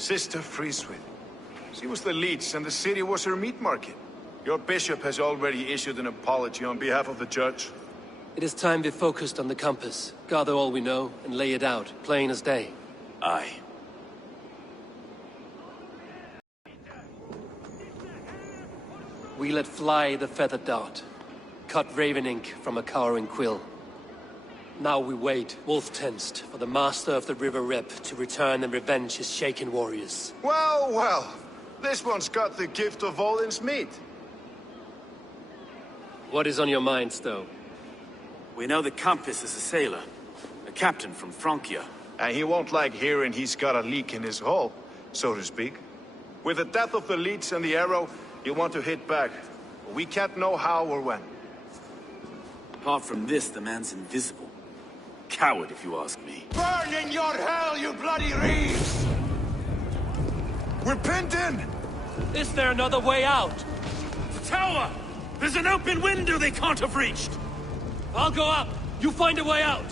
Sister Freeswith. She was the leech, and the city was her meat market. Your bishop has already issued an apology on behalf of the church. It is time we focused on the compass, gather all we know, and lay it out, plain as day. Aye. We let fly the feathered dart, cut raven ink from a cowering quill. Now we wait, wolf-tensed, for the master of the River Rep to return and revenge his shaken warriors. Well, well. This one's got the gift of Odin's meat. What is on your minds, though? We know the compass is a sailor, a captain from Francia. And he won't like hearing he's got a leak in his hull, so to speak. With the death of the leech and the arrow, you want to hit back. But we can't know how or when. Apart from this, the man's invisible. Coward, if you ask me. Burn in your hell, you bloody reeves! We're pinned in! Is there another way out? The tower! There's an open window they can't have reached! I'll go up! You find a way out!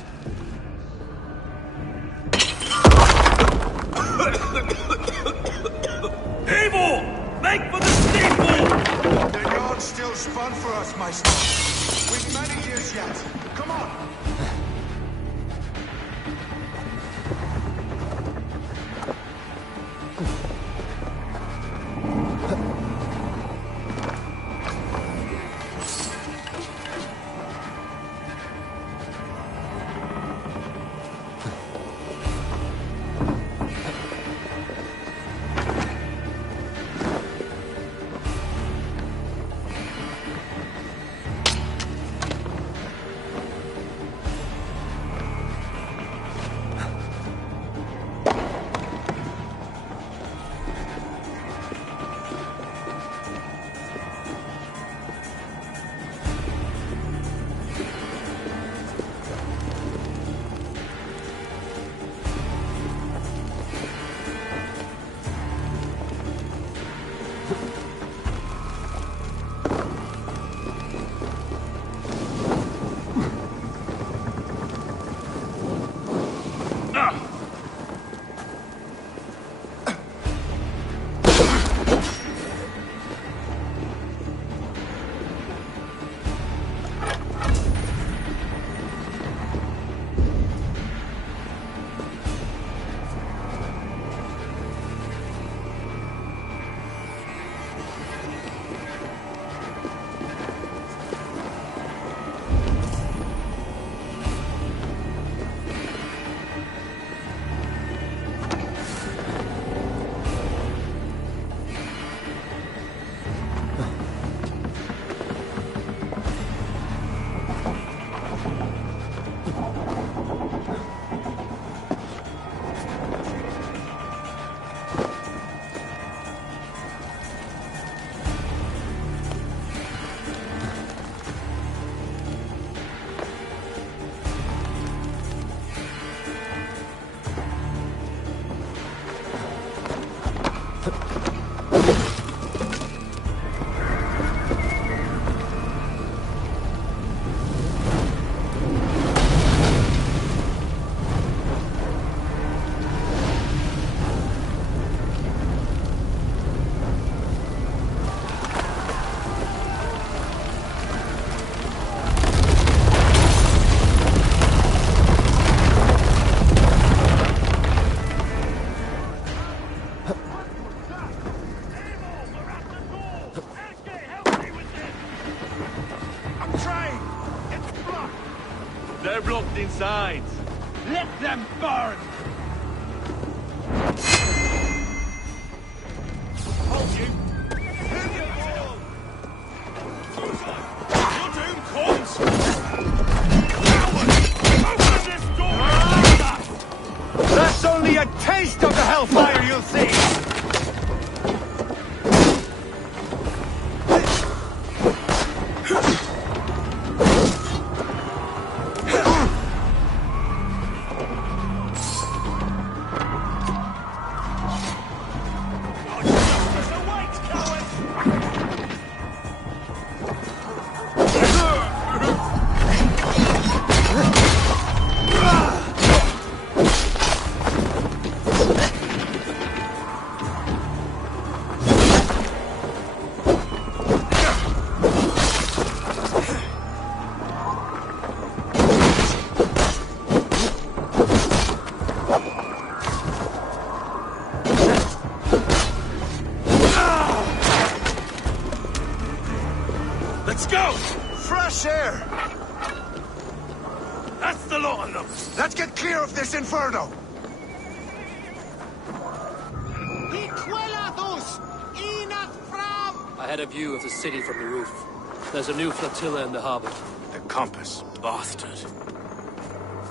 Evil! Make for the steeple! The yard's still spun for us, Maestro. We've many years yet. Come on! They're blocked inside. Let them burn! Hold you! Hit your ball! You're doomed, Corns! Coward! Open this door! That's only a taste of the hellfire you'll see! Let's go! Fresh air! That's the lot of them! Let's get clear of this inferno! I had a view of the city from the roof. There's a new flotilla in the harbor. The compass. Bastard.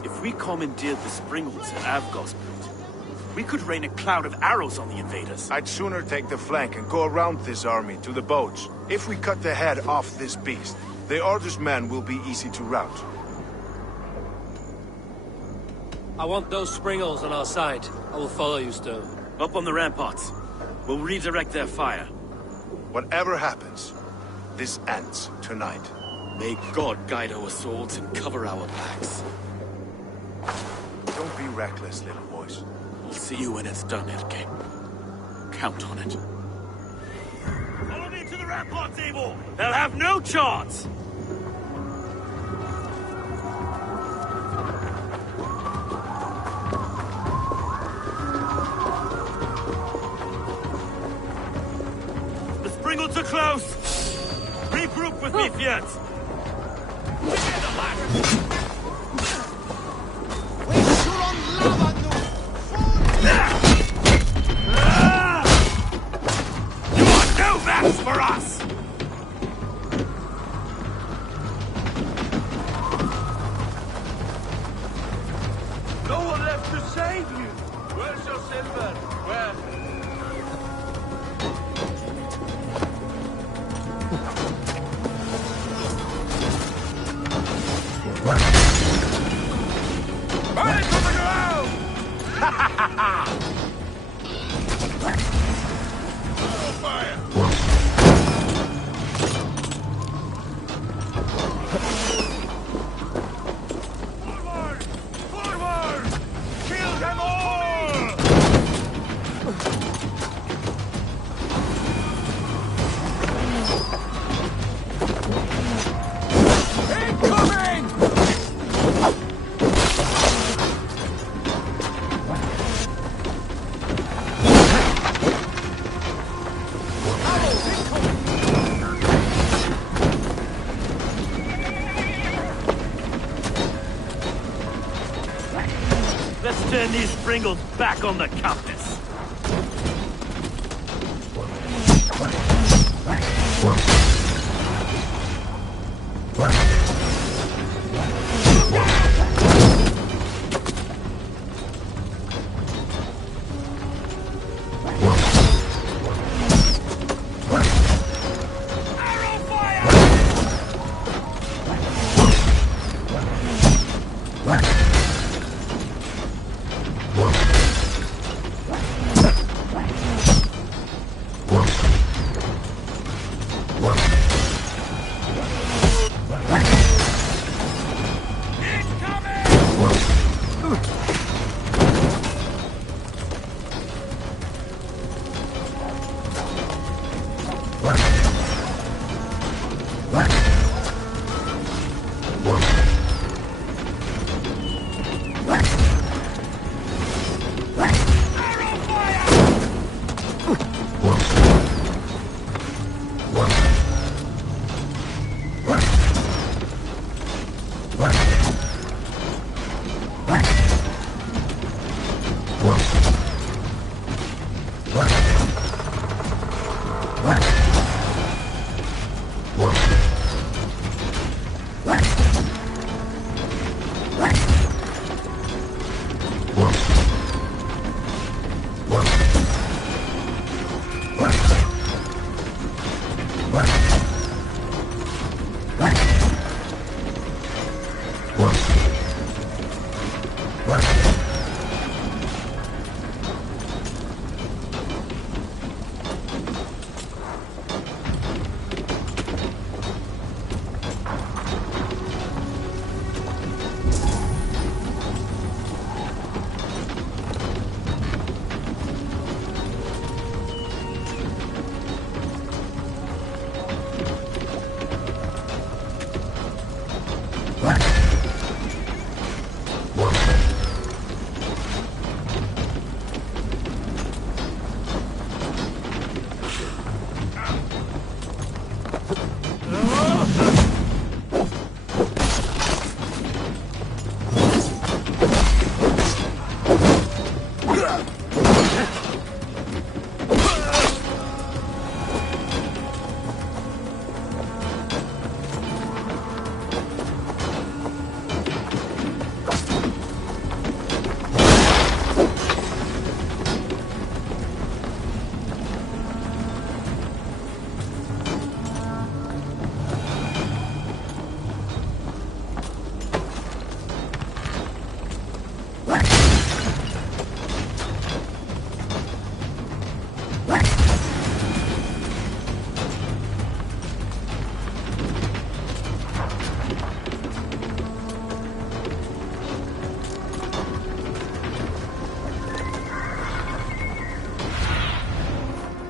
If we commandeered the Springles at Avgosport, we could rain a cloud of arrows on the invaders. I'd sooner take the flank and go around this army to the boats. If we cut the head off this beast, the Order's men will be easy to rout. I want those Springles on our side. I will follow you, Stone. Up on the ramparts. We'll redirect their fire. Whatever happens, this ends tonight. May God guide our swords and cover our backs. Don't be reckless, little boys. We'll see you when it's done, Erke. Count on it. Follow me to the ramparts, Abel! They'll have no chance! The Springles are close! Regroup with me, Fiat! You are no match for us! No one left to save you! Where's your silver? Where? Burn it from the ground! Ha ha ha ha! Fire! Forward! Forward! Kill them all! Incoming! Let's turn these Springles back on the compass. Arrow fire!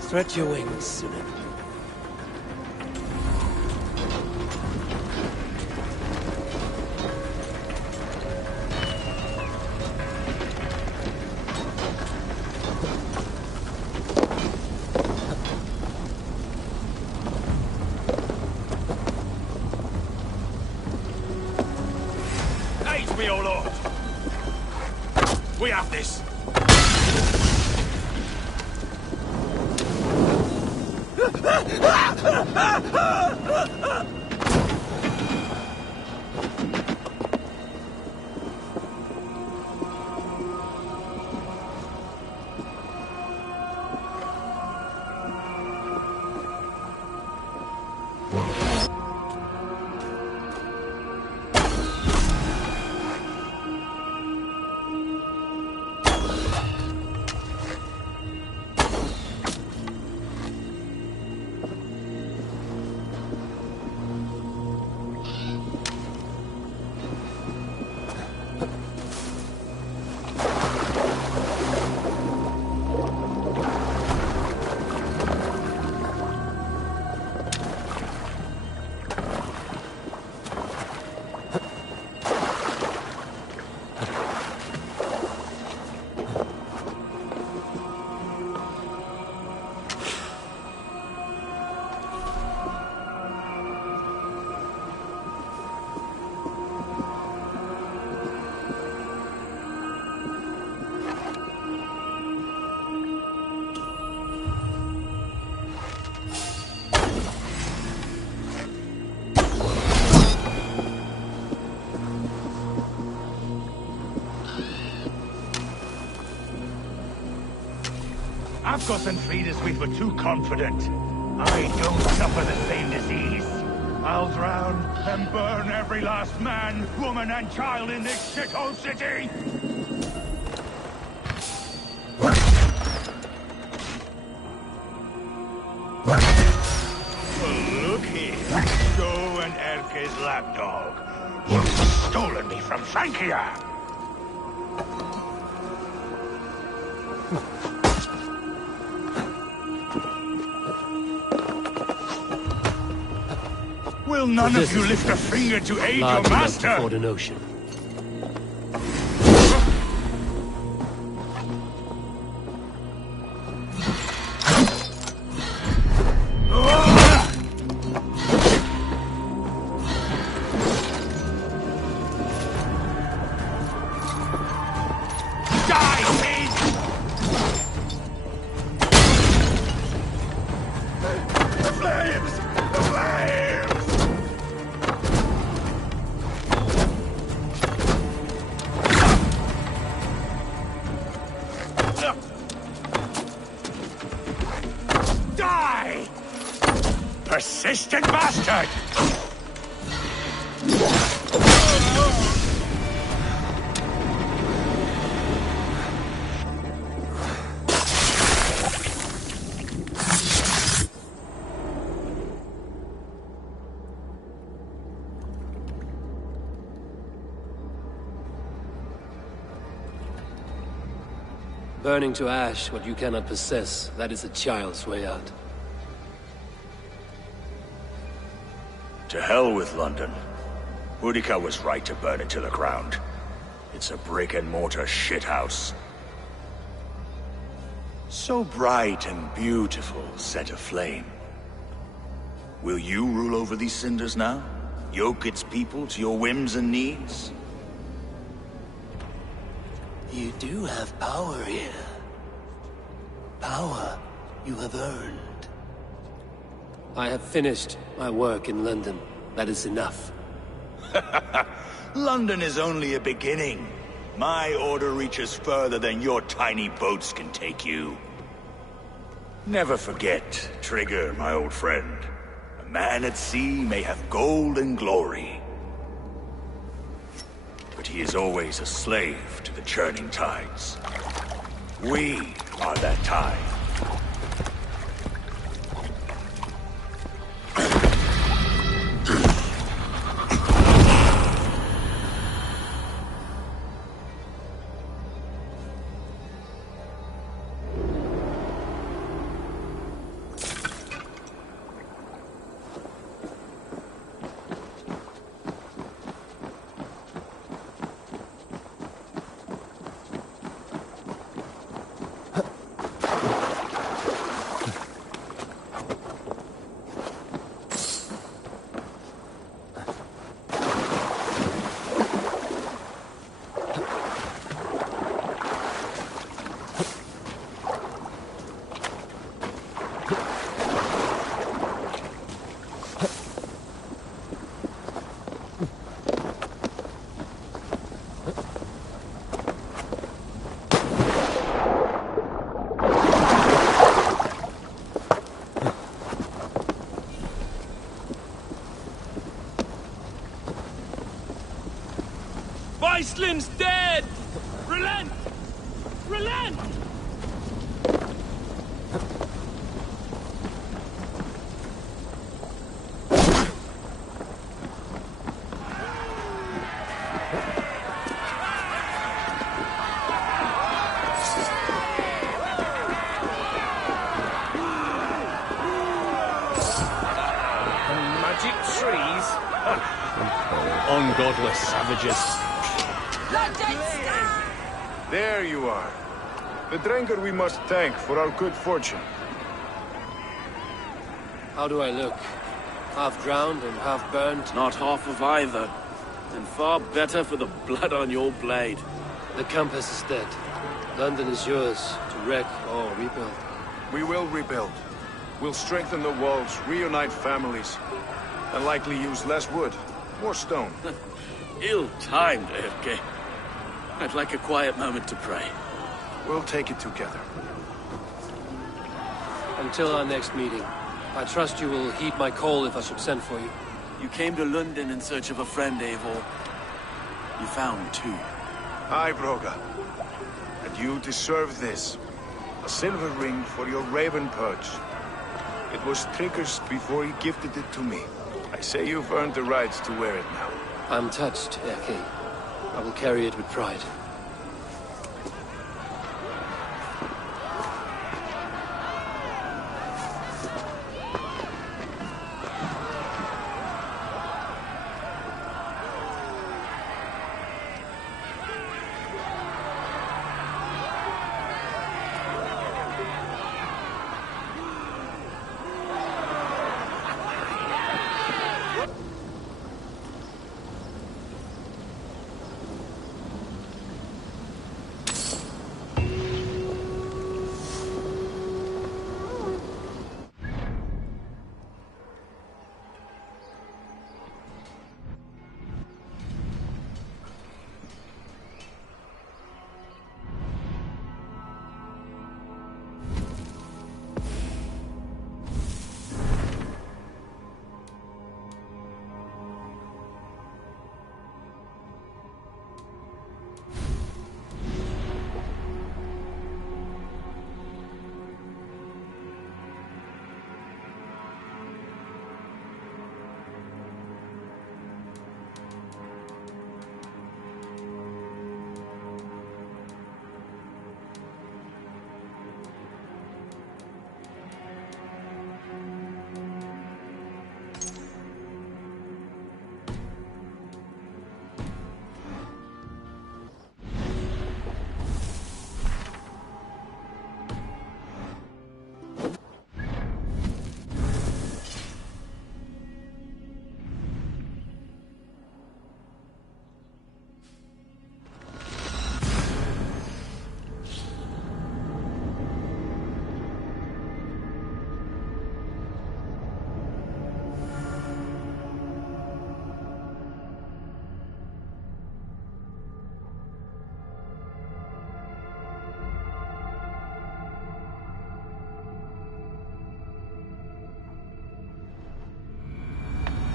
Stretch your wings, Sunan. Aid me, O Lord! We have this! Afgos and Friedesweet were too confident. I don't suffer the same disease. I'll drown and burn every last man, woman, and child in this shithole city! Well, look here. Joe and Erke's lapdog. You've stolen me from Frankia! Will none of you lift a finger to aid your master? Before the notion. Persistent bastard! Burning to ash what you cannot possess, that is a child's way out. To hell with London. Boudica was right to burn it to the ground. It's a brick-and-mortar shithouse. So bright and beautiful, set aflame. Will you rule over these cinders now? Yoke its people to your whims and needs? You do have power here. Power you have earned. I have finished my work in London. That is enough. London is only a beginning. My order reaches further than your tiny boats can take you. Never forget, Trigger, my old friend. A man at sea may have gold and glory. But he is always a slave to the churning tides. We are that tide. Astlin's dead! Relent! Relent! Magic trees? Ungodless savages. There you are. The drinker we must thank for our good fortune. How do I look? Half drowned and half burnt? Not half of either. And far better for the blood on your blade. The compass is dead. London is yours, to wreck or rebuild. We will rebuild. We'll strengthen the walls, reunite families, and likely use less wood, more stone. Ill-timed, AFK. I'd like a quiet moment to pray. We'll take it together. Until our next meeting, I trust you will heed my call if I should send for you. You came to London in search of a friend, Eivor. You found two. Aye, Broga. And you deserve this. A silver ring for your raven perch. It was Trigger's before he gifted it to me. I say you've earned the rights to wear it now. I'm touched, Erke. I will carry it with pride.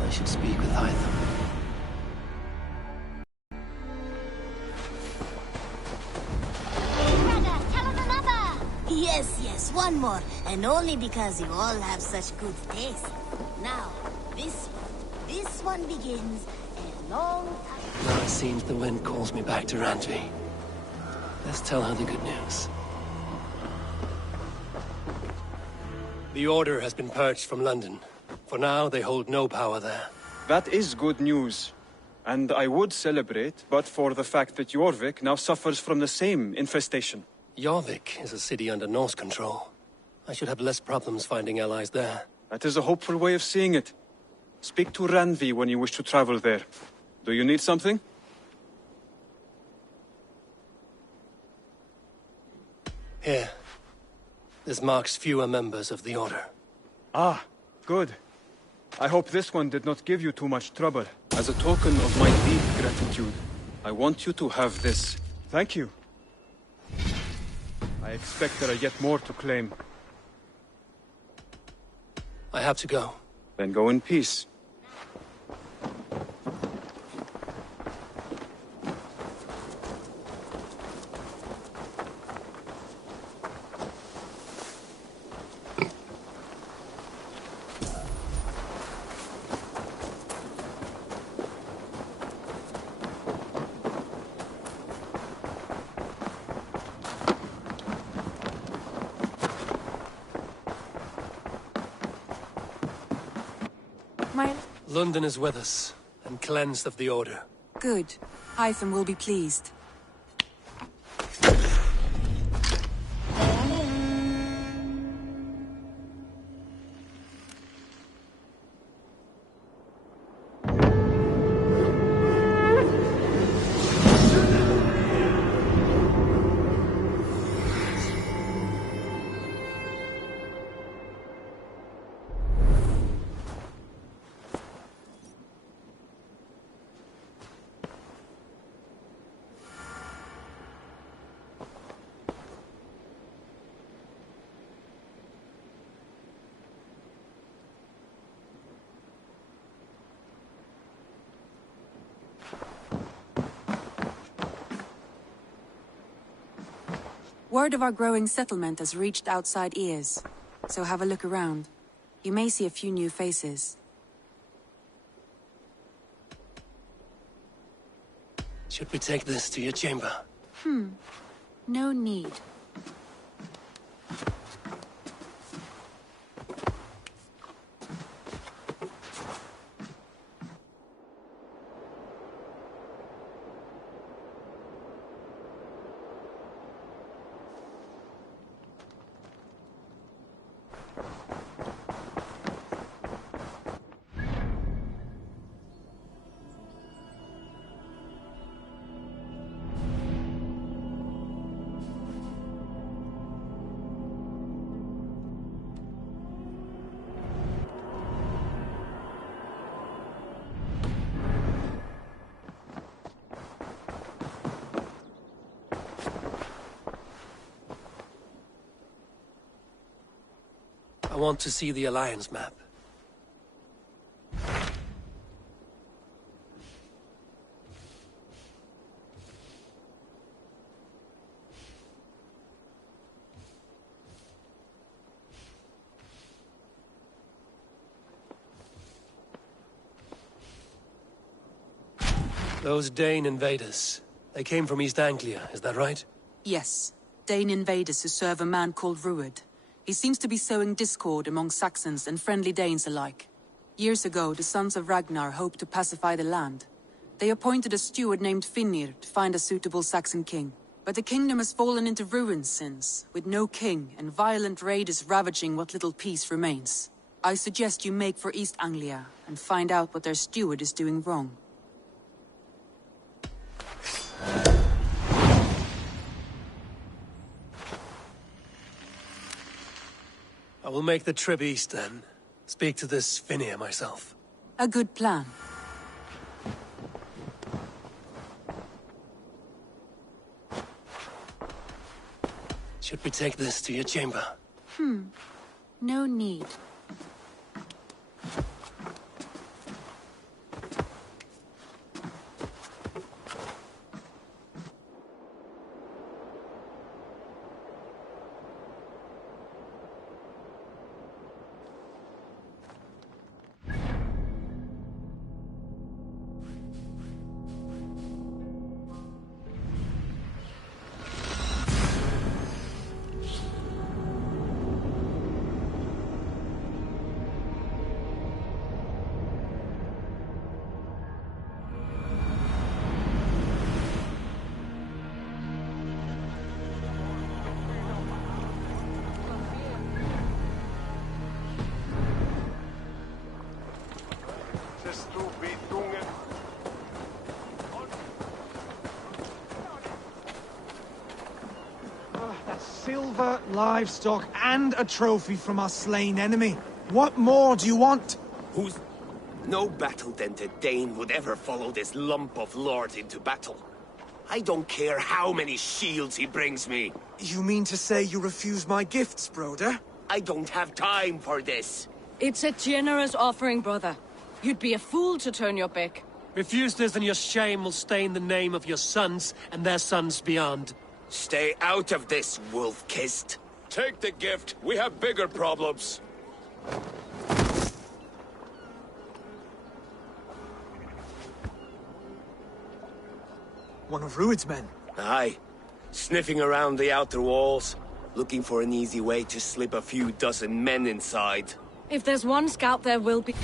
I should speak with Hytham. Brother, tell us another! Yes, one more. And only because you all have such good taste. Now, this one begins a long time. Now it seems the wind calls me back to Randvi. Let's tell her the good news. The Order has been purged from London. For now, they hold no power there. That is good news. And I would celebrate, but for the fact that Jorvik now suffers from the same infestation. Jorvik is a city under Norse control. I should have less problems finding allies there. That is a hopeful way of seeing it. Speak to Randvi when you wish to travel there. Do you need something? Here. This marks fewer members of the Order. Ah, good. I hope this one did not give you too much trouble. As a token of my deep gratitude, I want you to have this. Thank you. I expect there are yet more to claim. I have to go. Then go in peace. London is with us, and cleansed of the Order. Good. Hytham will be pleased. Word of our growing settlement has reached outside ears, so have a look around. You may see a few new faces. Should we take this to your chamber? No need. I want to see the Alliance map. Those Dane invaders, they came from East Anglia, is that right? Yes. Dane invaders who serve a man called Rued. He seems to be sowing discord among Saxons and friendly Danes alike. Years ago, the sons of Ragnar hoped to pacify the land. They appointed a steward named Finnir to find a suitable Saxon king. But the kingdom has fallen into ruins since, with no king and violent raiders ravaging what little peace remains. I suggest you make for East Anglia and find out what their steward is doing wrong. I will make the trip east then. Speak to this Finnir myself. A good plan. Should we take this to your chamber? No need. Silver, livestock, and a trophy from our slain enemy. What more do you want? Who's... No battle-dented Dane would ever follow this lump of lord into battle. I don't care how many shields he brings me. You mean to say you refuse my gifts, Broder? I don't have time for this. It's a generous offering, brother. You'd be a fool to turn your back. Refuse this and your shame will stain the name of your sons and their sons beyond. Stay out of this, wolf-kissed. Take the gift. We have bigger problems. One of Rued's men. Aye. Sniffing around the outer walls, looking for an easy way to slip a few dozen men inside. If there's one scout, there will be...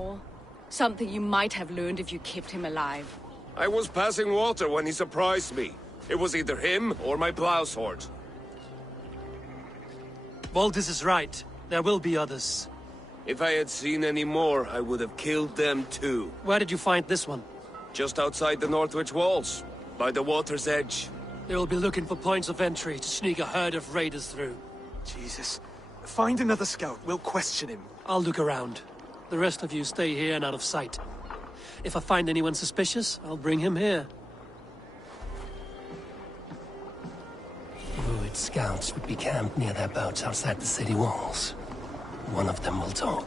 more? Something you might have learned if you kept him alive. I was passing water when he surprised me. It was either him or my plow sword. Valdis is right. There will be others. If I had seen any more, I would have killed them too. Where did you find this one? Just outside the Northwich walls, by the water's edge. They will be looking for points of entry to sneak a herd of raiders through. Jesus. Find another scout. We'll question him. I'll look around. The rest of you stay here and out of sight. If I find anyone suspicious, I'll bring him here. Druid scouts would be camped near their boats outside the city walls. One of them will talk.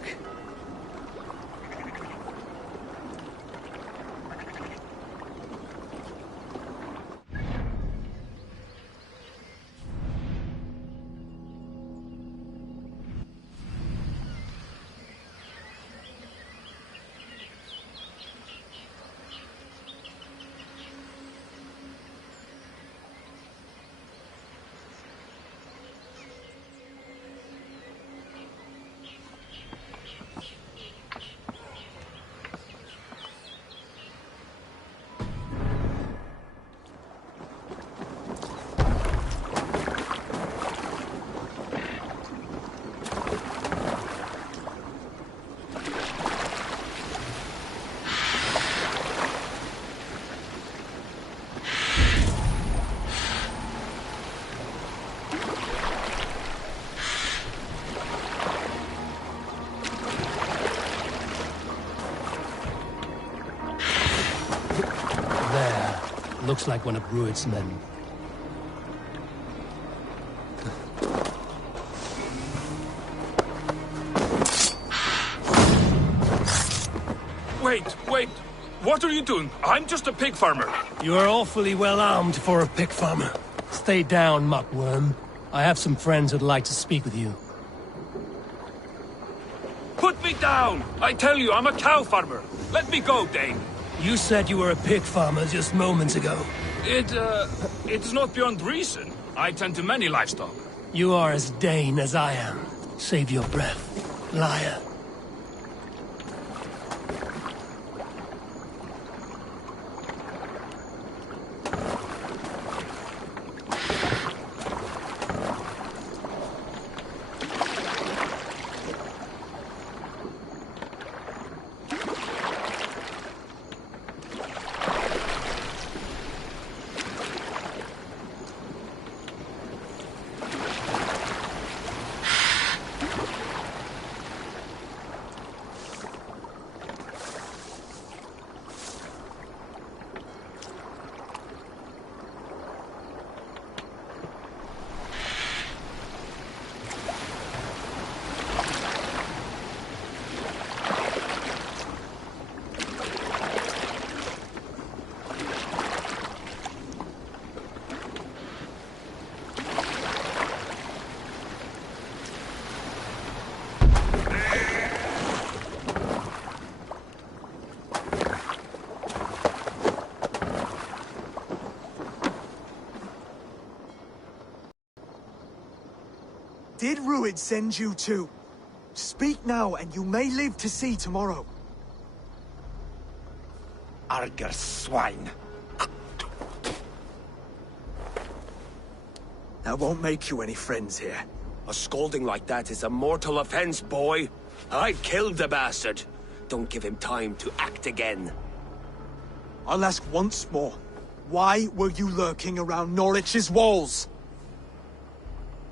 Looks like one of Rued's men. Wait! What are you doing? I'm just a pig farmer. You are awfully well armed for a pig farmer. Stay down, muckworm. I have some friends who'd like to speak with you. Put me down! I tell you, I'm a cow farmer. Let me go, Dane. You said you were a pig farmer just moments ago. It's not beyond reason. I tend to many livestock. You are as Dane as I am. Save your breath, liar. Did Rued send you too? Speak now, and you may live to see tomorrow. Arger swine. That won't make you any friends here. A scolding like that is a mortal offense, boy. I've killed the bastard. Don't give him time to act again. I'll ask once more. Why were you lurking around Norwich's walls?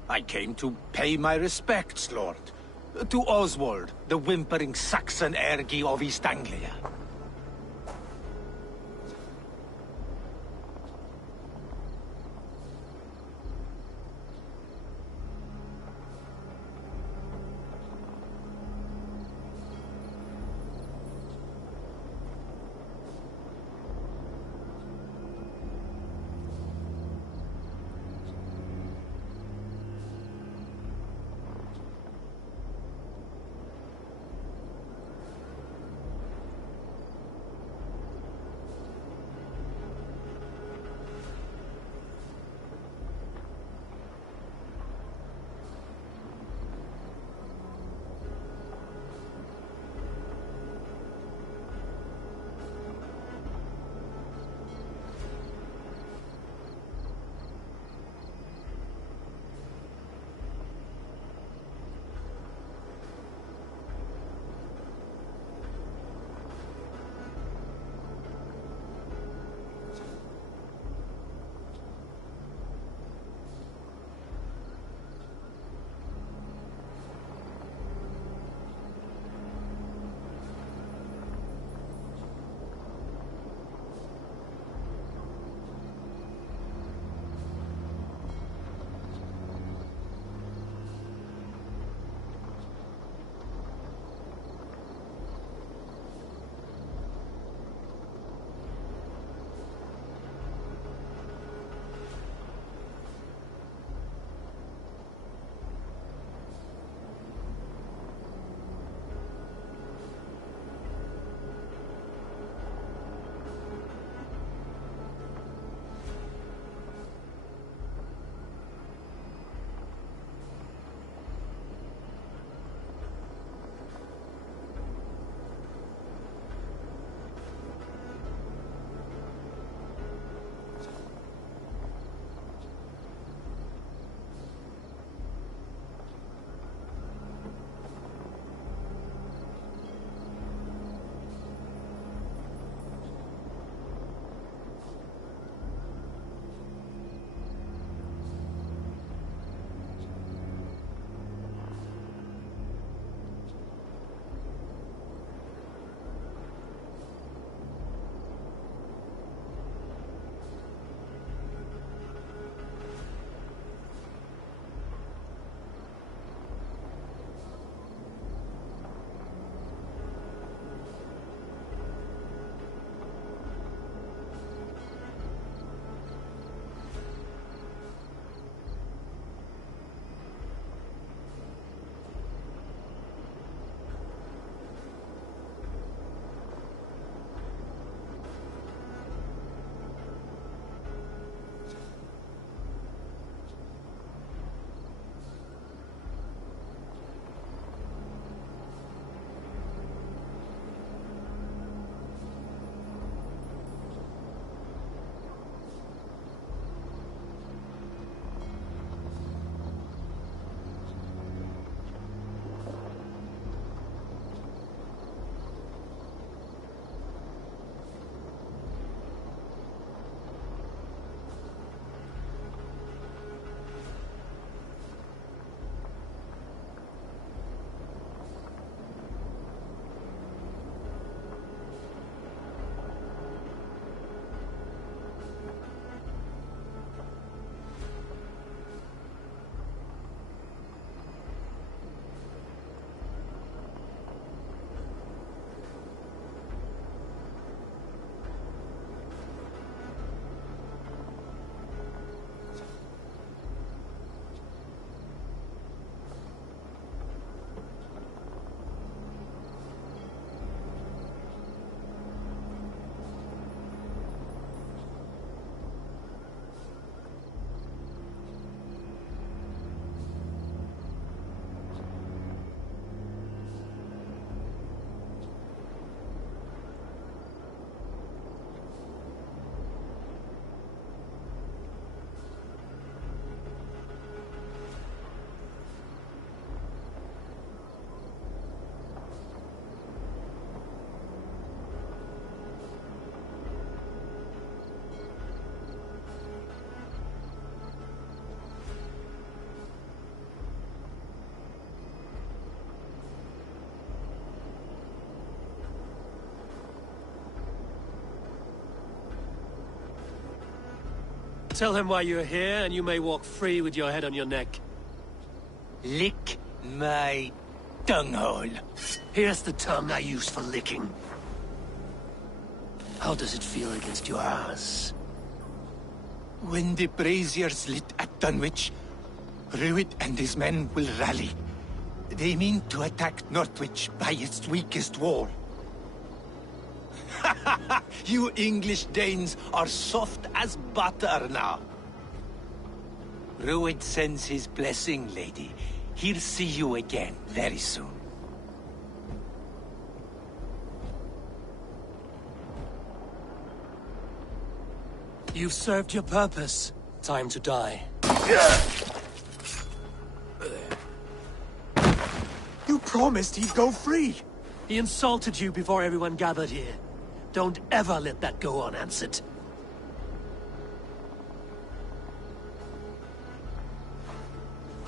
I came to pay my respects, Lord. To Oswald, the whimpering Saxon ergi of East Anglia. Tell him why you're here, and you may walk free with your head on your neck. Lick my dunghole. Here's the tongue I use for licking. How does it feel against your ass? When the braziers lit at Dunwich, Rued and his men will rally. They mean to attack Northwich by its weakest wall. You English Danes are soft as butter now. Rued sends his blessing, lady. He'll see you again very soon. You've served your purpose. Time to die. You promised he'd go free. He insulted you before everyone gathered here. Don't ever let that go unanswered.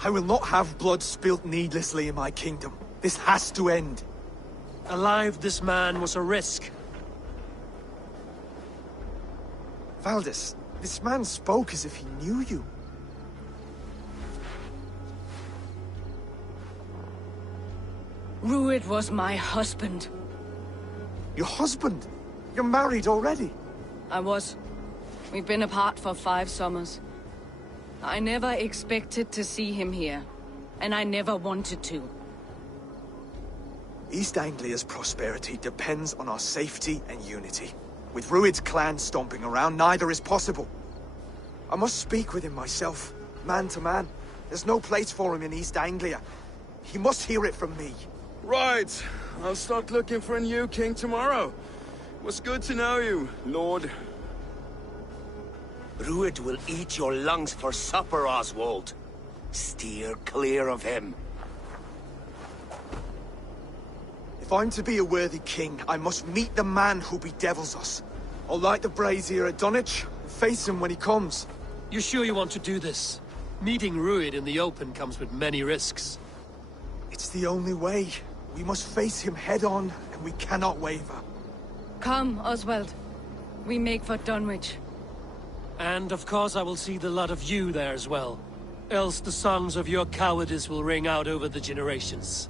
I will not have blood spilt needlessly in my kingdom. This has to end. Alive, this man was a risk. Valdis, this man spoke as if he knew you. Rued was my husband. Your husband? You're married already? I was. We've been apart for 5 summers. I never expected to see him here, and I never wanted to. East Anglia's prosperity depends on our safety and unity. With Rued's clan stomping around, neither is possible. I must speak with him myself, man to man. There's no place for him in East Anglia. He must hear it from me. Right. I'll start looking for a new king tomorrow. It was good to know you, Lord. Rued will eat your lungs for supper, Oswald. Steer clear of him. If I'm to be a worthy king, I must meet the man who bedevils us. I'll light the brazier at Dunwich and face him when he comes. You sure you want to do this? Meeting Rued in the open comes with many risks. It's the only way. We must face him head-on, and we cannot waver. Come, Oswald. We make for Dunwich. And of course I will see the lot of you there as well. Else the songs of your cowardice will ring out over the generations.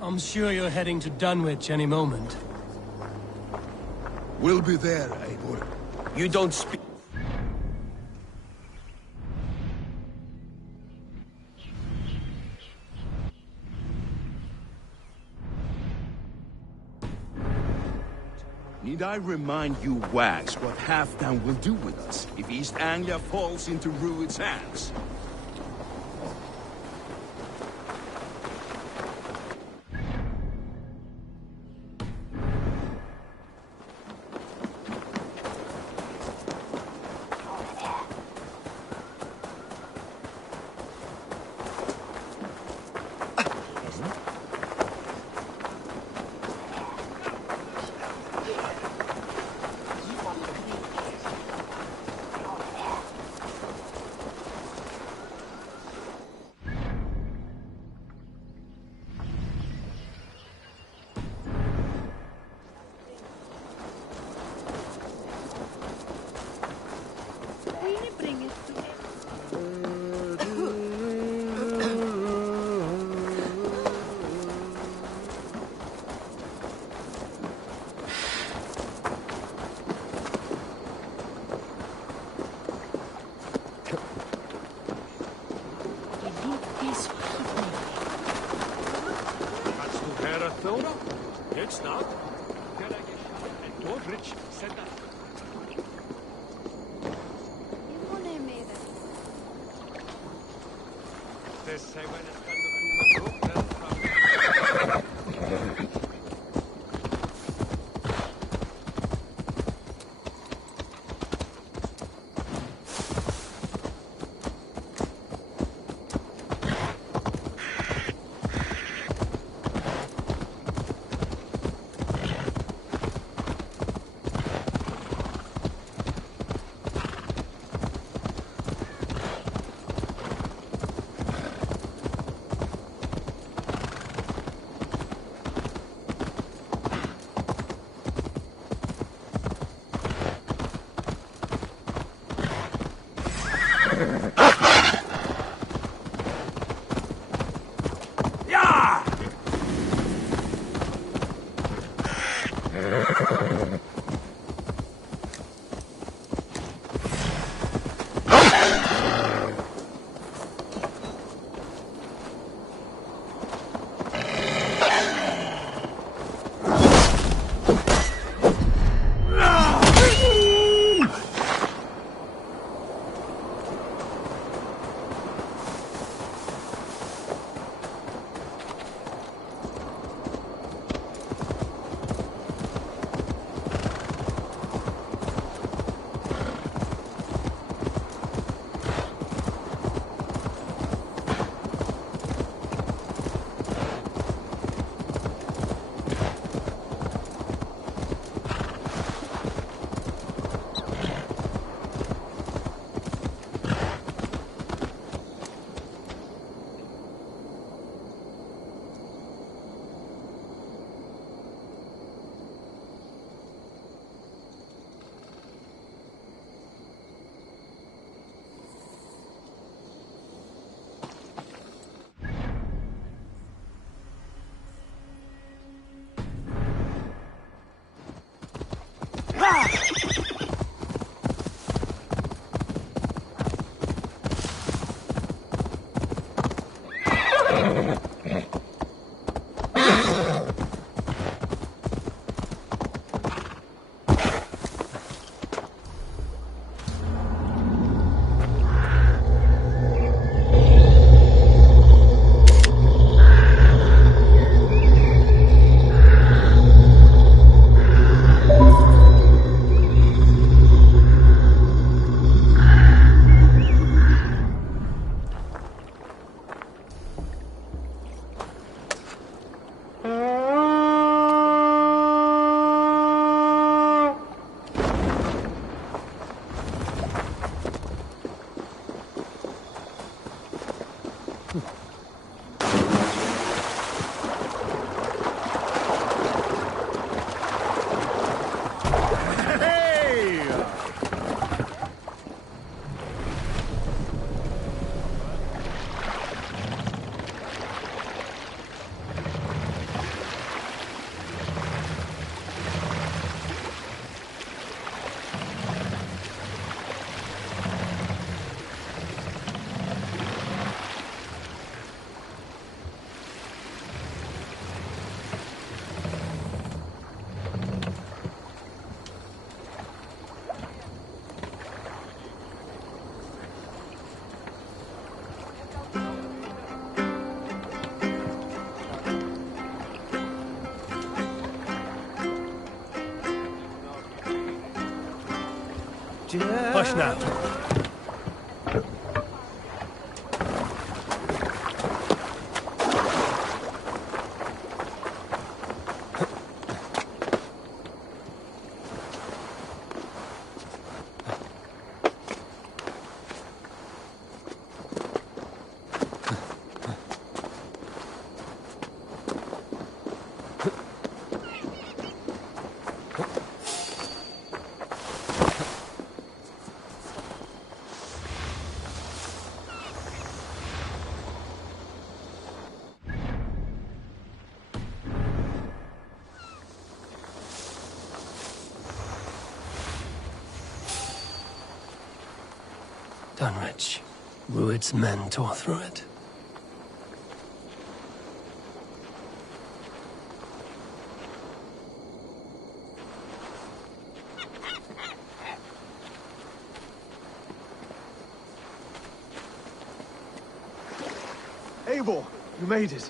I'm sure you're heading to Dunwich any moment. We'll be there, Eivor. You don't speak... Need I remind you wags what Halfdan will do with us if East Anglia falls into Rued's hands? Hush now. Dunwich. Rued's men tore through it. Eivor, you made it.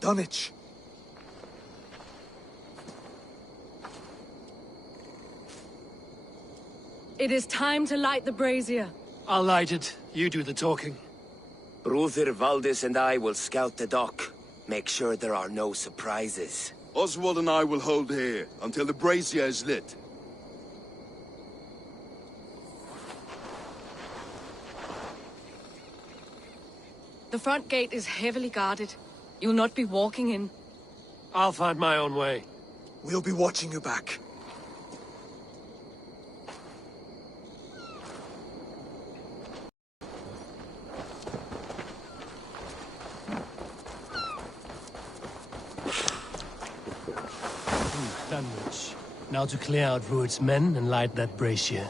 Dunwich. It is time to light the brazier. I'll light it. You do the talking. Brother Valdis and I will scout the dock. Make sure there are no surprises. Oswald and I will hold here until the brazier is lit. The front gate is heavily guarded. You'll not be walking in. I'll find my own way. We'll be watching you back. Now to clear out Rued's men and light that brazier.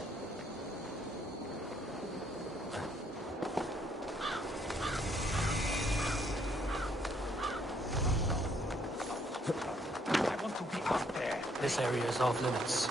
I want to be out there. This area is off limits.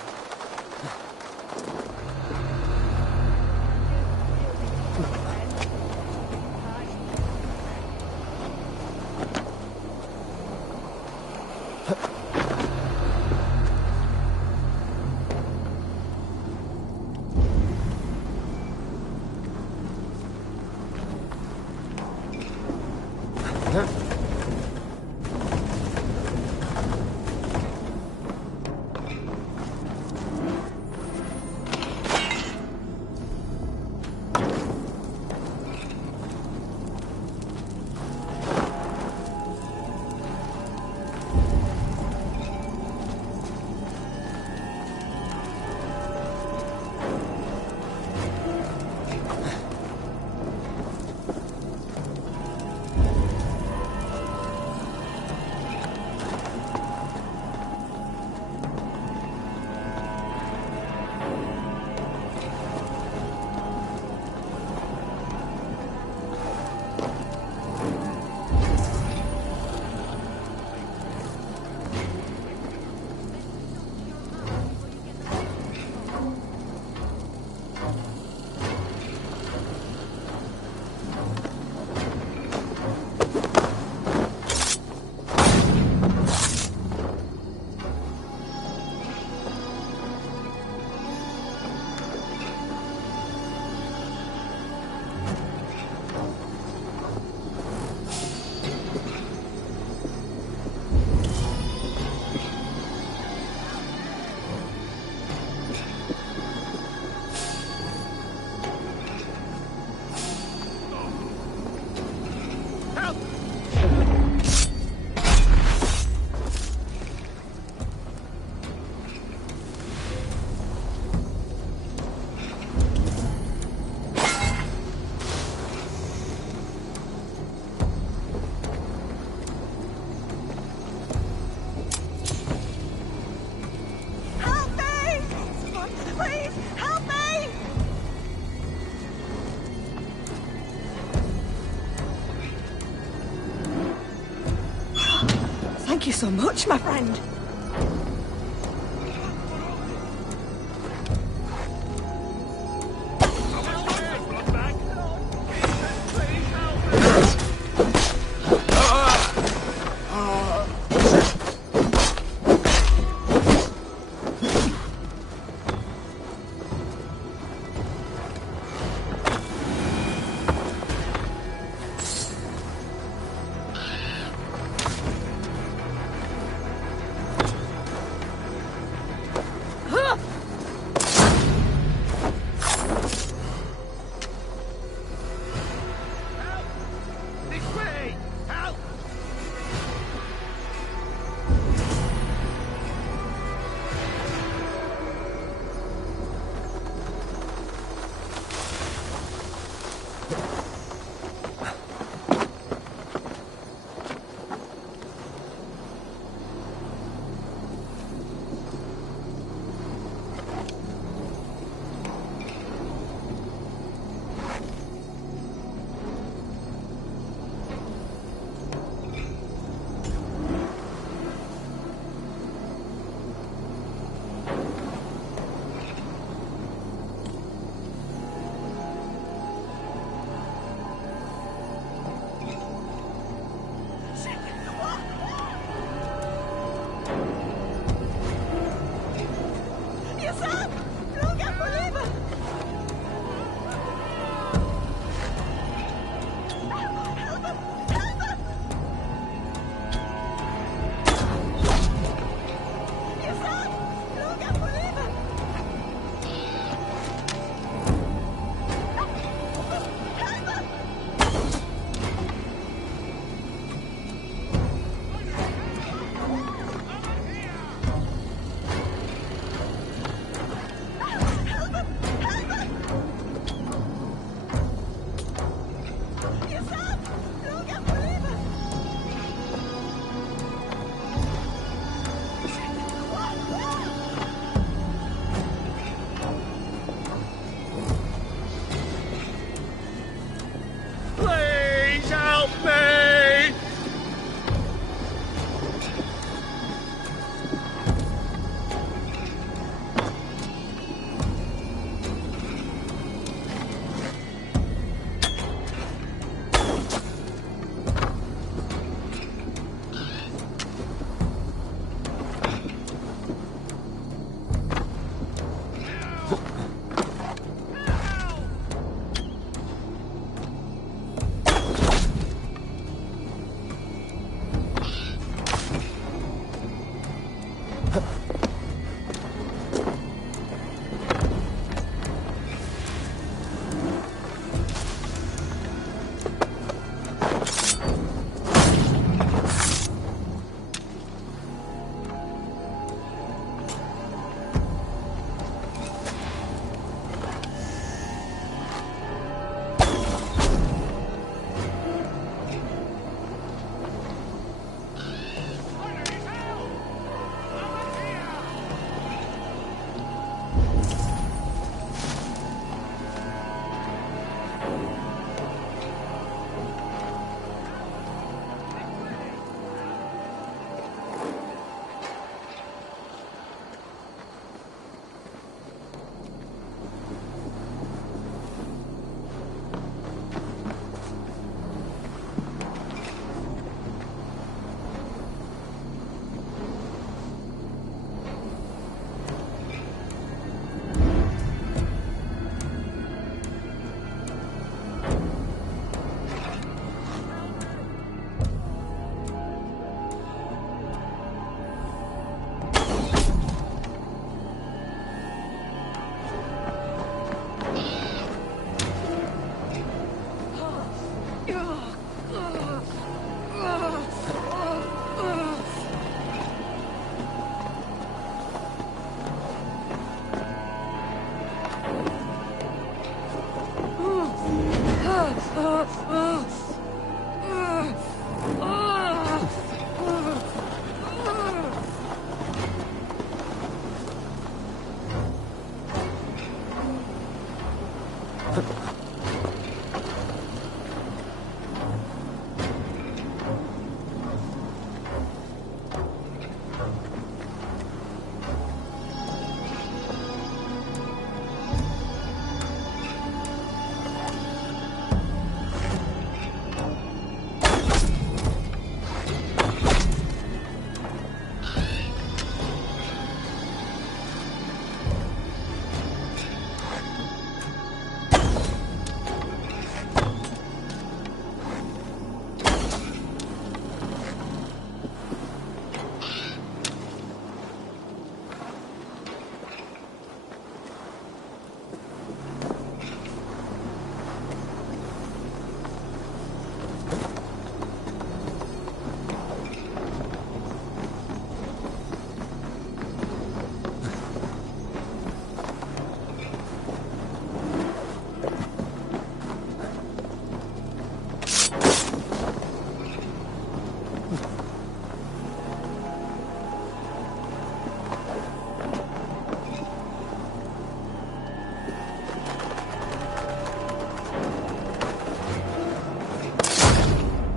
Thank you so much, my friend.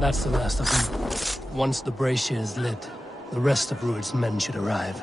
That's the last of them. Once the brazier is lit, the rest of Rued's men should arrive.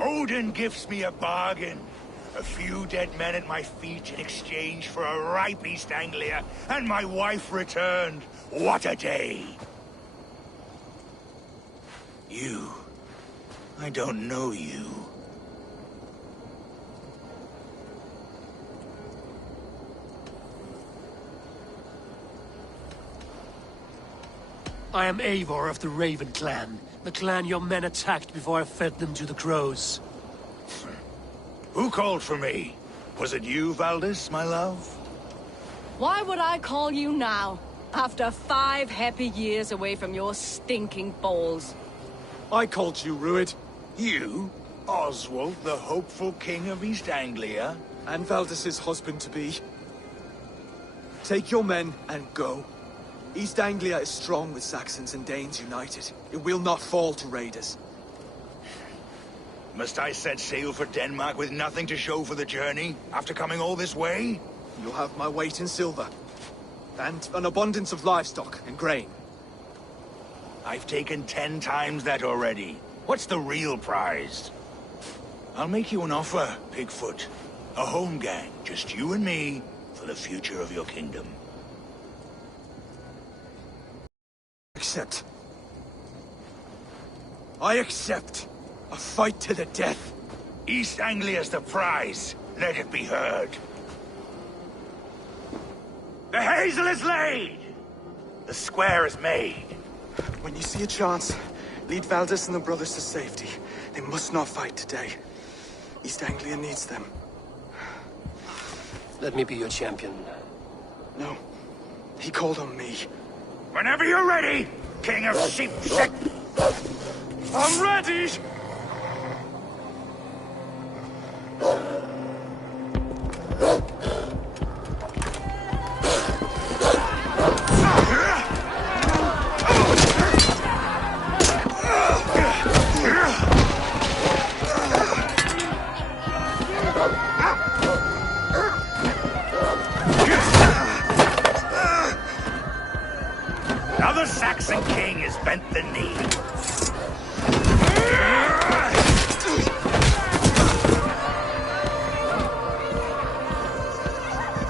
Odin gives me a bargain. A few dead men at my feet in exchange for a ripe East Anglia, and my wife returned. What a day! You... I don't know you. I am Eivor of the Raven clan. The clan your men attacked before I fed them to the crows. Who called for me? Was it you, Valdis, my love? Why would I call you now, after 5 happy years away from your stinking balls? I called you, Rued. You? Oswald, the hopeful king of East Anglia? And Valdis's husband-to-be. Take your men and go. East Anglia is strong with Saxons and Danes united. It will not fall to raiders. Must I set sail for Denmark with nothing to show for the journey, after coming all this way? You'll have my weight in silver. And an abundance of livestock and grain. I've taken 10 times that already. What's the real prize? I'll make you an offer, Pigfoot. A home gang, just you and me, for the future of your kingdom. Accept. I accept. A fight to the death. East Anglia's the prize. Let it be heard. The hazel is laid! The square is made. When you see a chance, lead Valdis and the brothers to safety. They must not fight today. East Anglia needs them. Let me be your champion. No. He called on me. Whenever you're ready, King of Sheep. I'm ready! Now the Saxon king has bent the knee.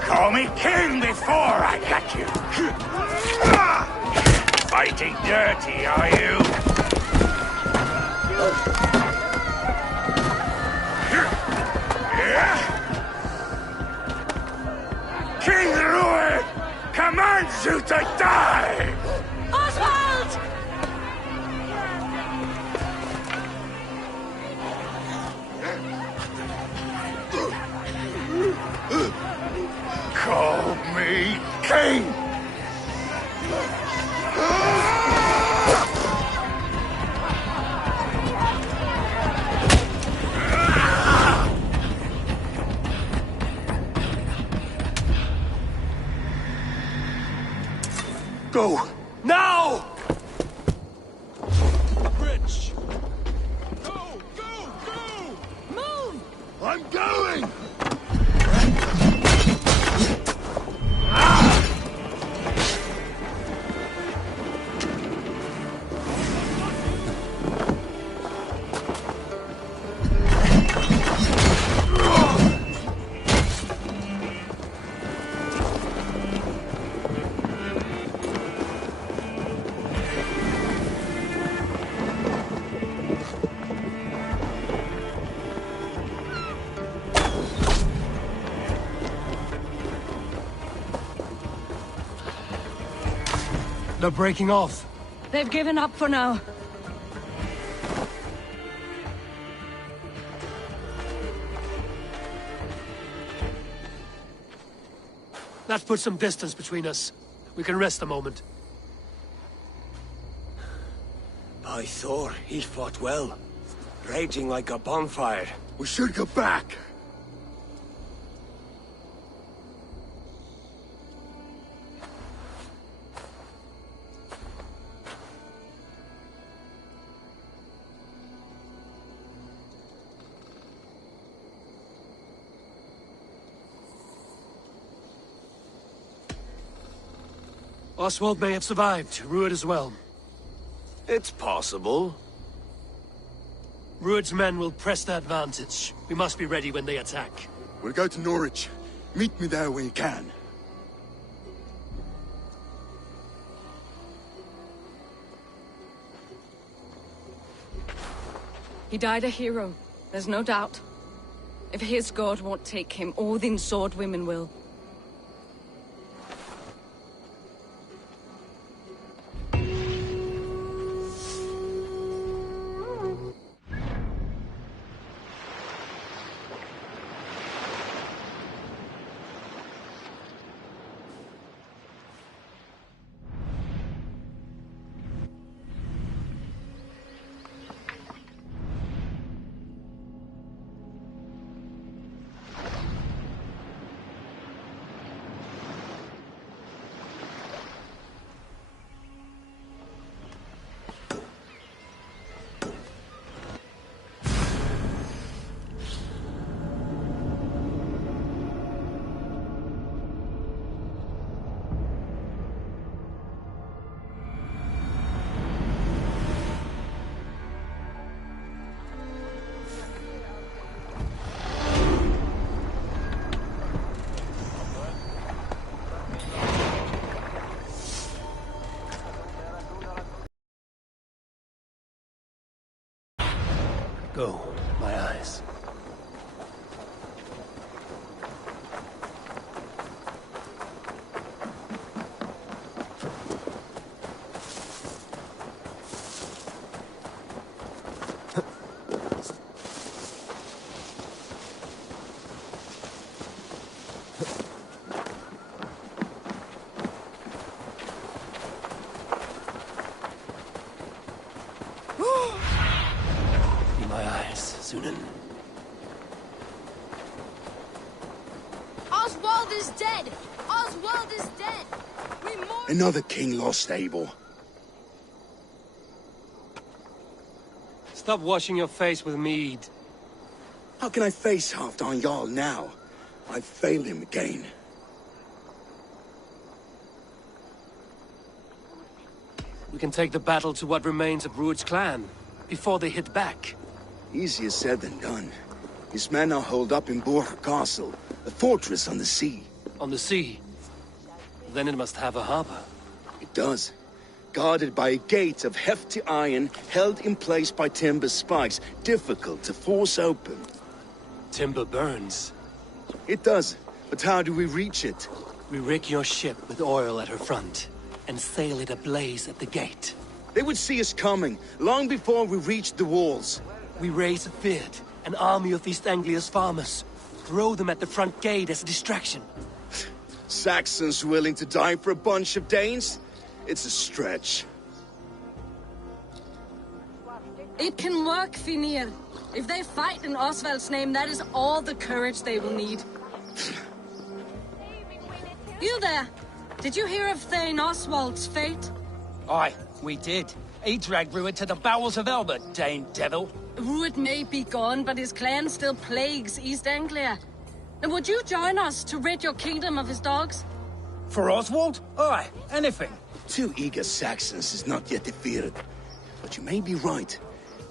Call me king before I got you. Fighting dirty, are you? King Rued commands you to die! Oswald! Call me king! Go! Now! Rich! Go! Go! Go! Move! I'm going! They're breaking off. They've given up for now. That puts some distance between us. We can rest a moment. By Thor, he fought well. Raging like a bonfire. We should go back. Oswald may have survived, Rued as well. It's possible. Rued's men will press the advantage. We must be ready when they attack. We'll go to Norwich. Meet me there when you can. He died a hero, there's no doubt. If his god won't take him, Odin's sword women will. Go, my eyes. Oswald is dead! Oswald is dead! We mourn— Another king lost, Abel. Stop washing your face with mead. How can I face Halfdan Jarl now? I've failed him again. We can take the battle to what remains of Rued's clan, before they hit back. Easier said than done. His men are holed up in Borg Castle, a fortress on the sea. On the sea? Then it must have a harbor. It does. Guarded by a gate of hefty iron, held in place by timber spikes, difficult to force open. Timber burns. It does, but how do we reach it? We rig your ship with oil at her front, and sail it ablaze at the gate. They would see us coming, long before we reached the walls. We raise a Fyrd, an army of East Anglia's farmers. Throw them at the front gate as a distraction. Saxons willing to die for a bunch of Danes? It's a stretch. It can work, Finir. If they fight in Oswald's name, that is all the courage they will need. You there! Did you hear of Thane Oswald's fate? Aye, we did. He dragged Rued to the bowels of Elbert, Dane devil. Rued may be gone, but his clan still plagues East Anglia. And would you join us to rid your kingdom of his dogs? For Oswald? Aye, anything. 2 eager Saxons is not yet defeated. But you may be right.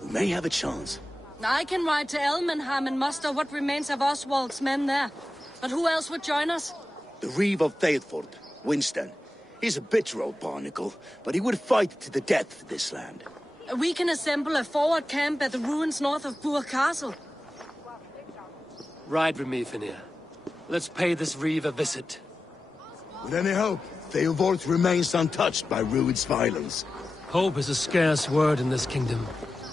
We may have a chance. I can ride to Elmenham and muster what remains of Oswald's men there. But who else would join us? The Reeve of Thetford, Winston. He's a bitter old barnacle, but he would fight to the death for this land. We can assemble a forward camp at the ruins north of Burg Castle. Ride with me, Finir. Let's pay this Reeve a visit. With any hope, Theodort remains untouched by Rued's violence. Hope is a scarce word in this kingdom.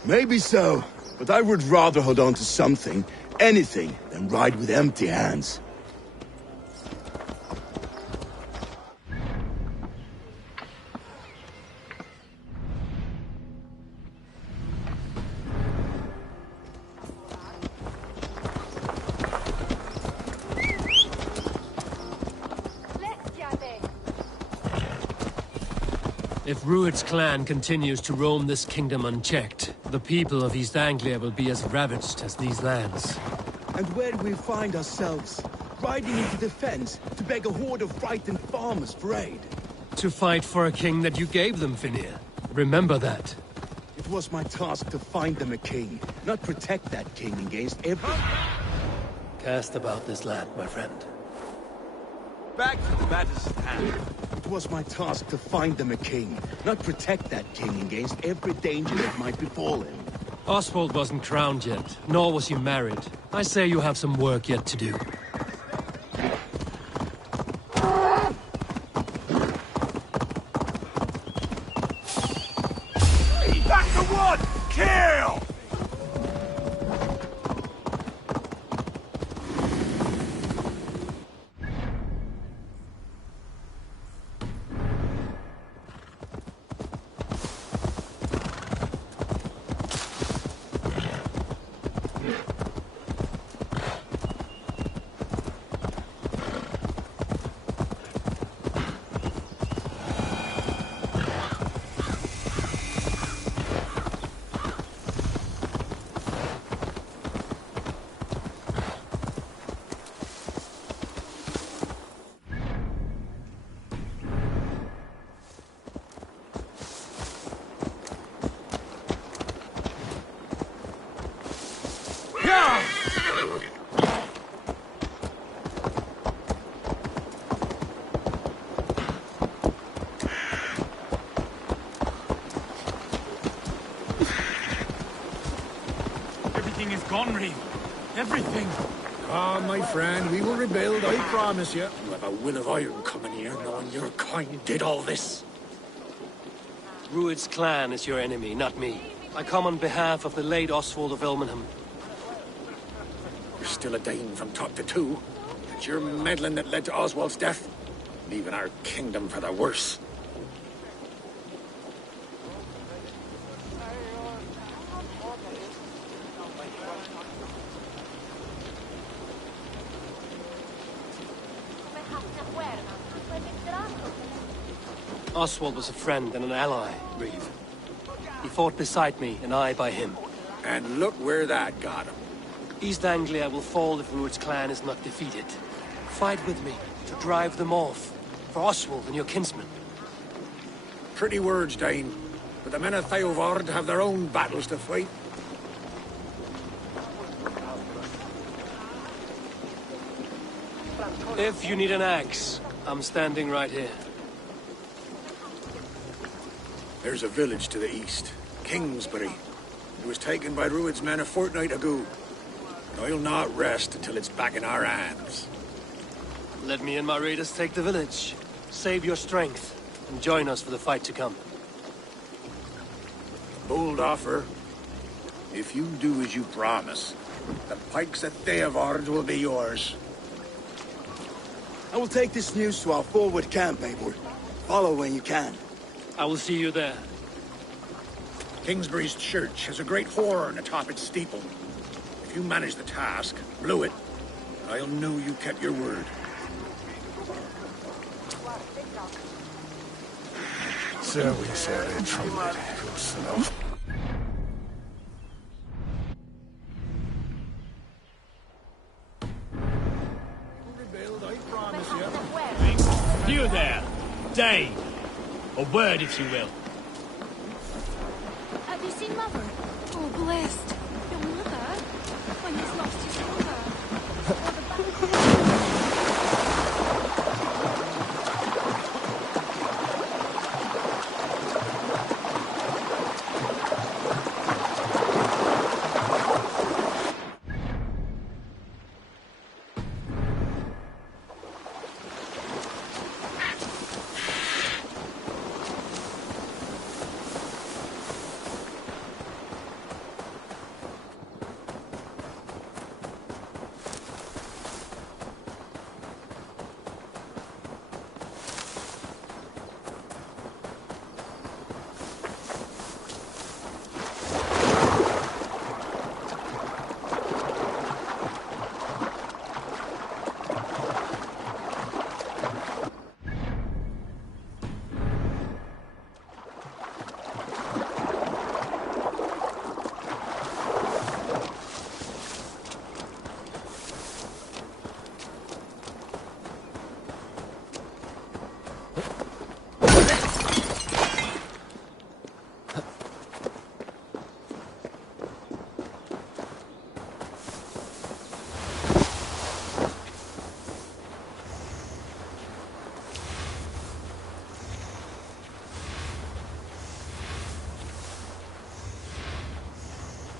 Maybe so, but I would rather hold on to something, anything, than ride with empty hands. If Rued's clan continues to roam this kingdom unchecked, the people of East Anglia will be as ravaged as these lands. And where do we find ourselves? Riding into defense to beg a horde of frightened farmers for aid. To fight for a king that you gave them, Finir. Remember that. It was my task to find them a king, not protect that king against every... Cast about this land, my friend. Back to the matters at hand. It was my task to find them a king, not protect that king against every danger that might befall him. Oswald wasn't crowned yet, nor was he married. I say you have some work yet to do. Back to one! Kill! Everything is gone, Reeve. Everything. Ah, my friend, we will rebuild, I promise you. You have a will of iron coming here, knowing your kind did all this. Rued's clan is your enemy, not me. I come on behalf of the late Oswald of Ilmenham. You're still a Dane from top to two. It's your meddling that led to Oswald's death, leaving our kingdom for the worse. Oswald was a friend and an ally, Reeve. He fought beside me, and I by him. And look where that got him. East Anglia will fall if Rued's clan is not defeated. Fight with me, to drive them off. For Oswald and your kinsmen. Pretty words, Dane. But the men of Theodord have their own battles to fight. If you need an axe, I'm standing right here. There's a village to the east, Kingsbury. It was taken by Rued's men a fortnight ago. And I'll not rest until it's back in our hands. Let me and my raiders take the village. Save your strength, and join us for the fight to come. Bold offer. If you do as you promise, the pikes at Theodord will be yours. I will take this news to our forward camp, Eivor. Follow when you can. I will see you there. Kingsbury's church has a great horn atop its steeple. If you manage the task, blew it, I'll know you kept your word. So we said it from the enough. You there, Dane. A word, if you will. Have you seen Mother? Oh, blessed. Your mother? When he's lost his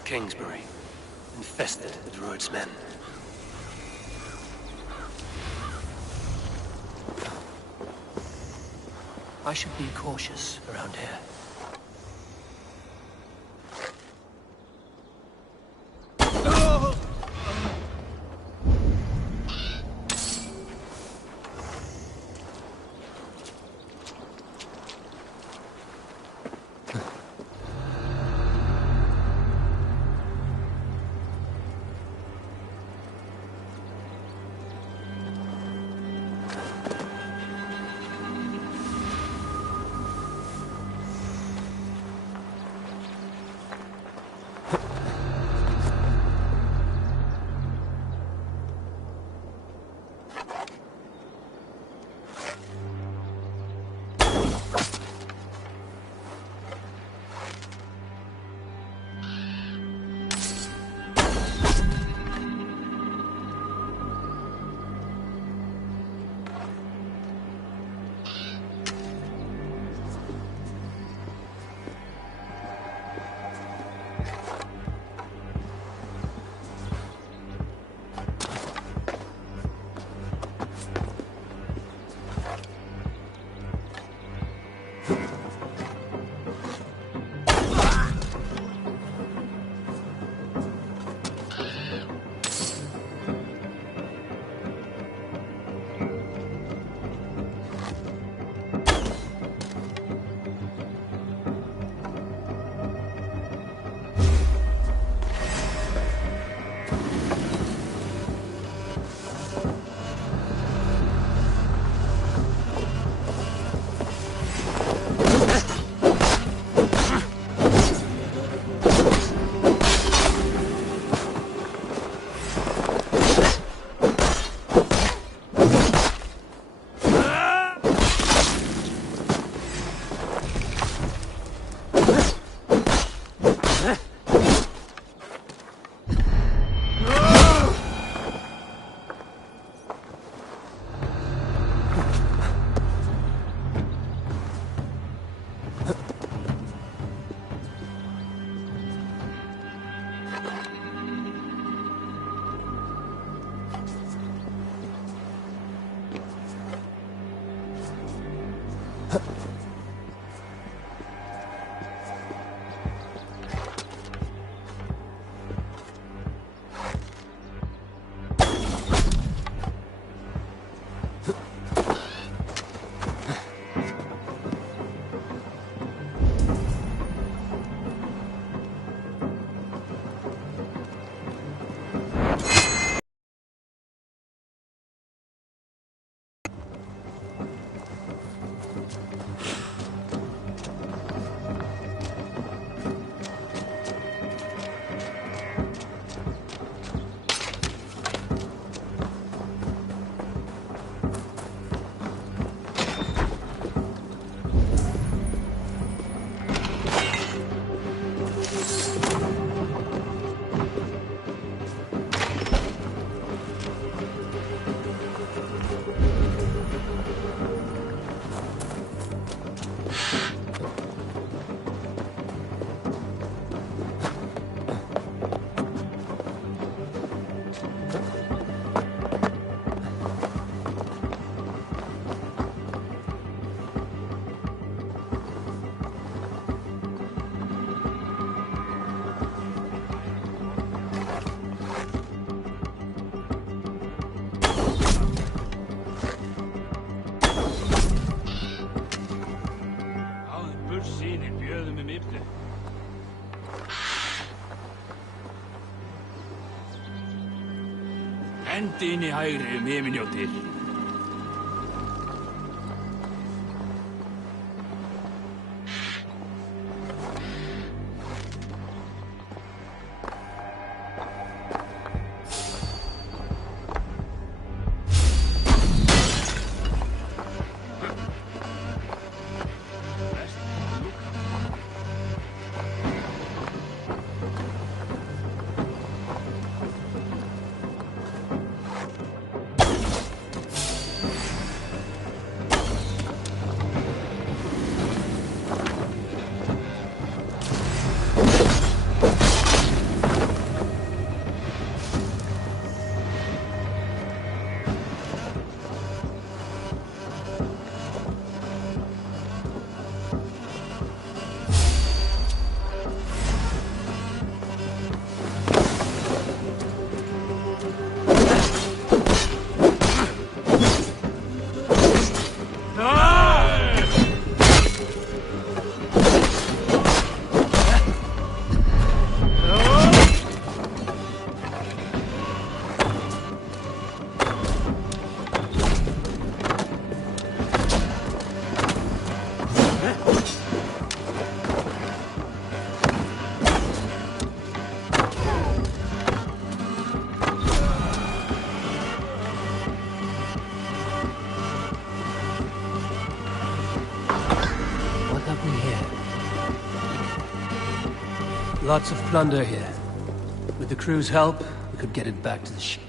Kingsbury, infested with Rued's men. I should be cautious around here. Hendi inn í hægri yfirnjóttir. Lots of plunder here. With the crew's help, we could get it back to the ship.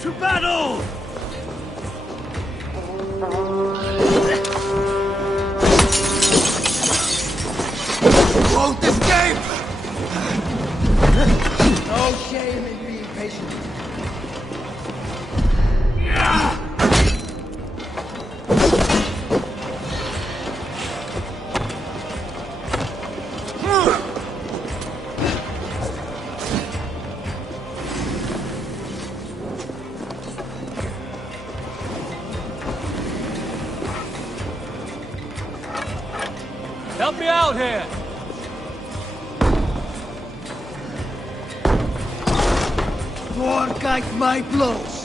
To battle! Won't escape! No shame in being patient. Help me out here! More guide my blows.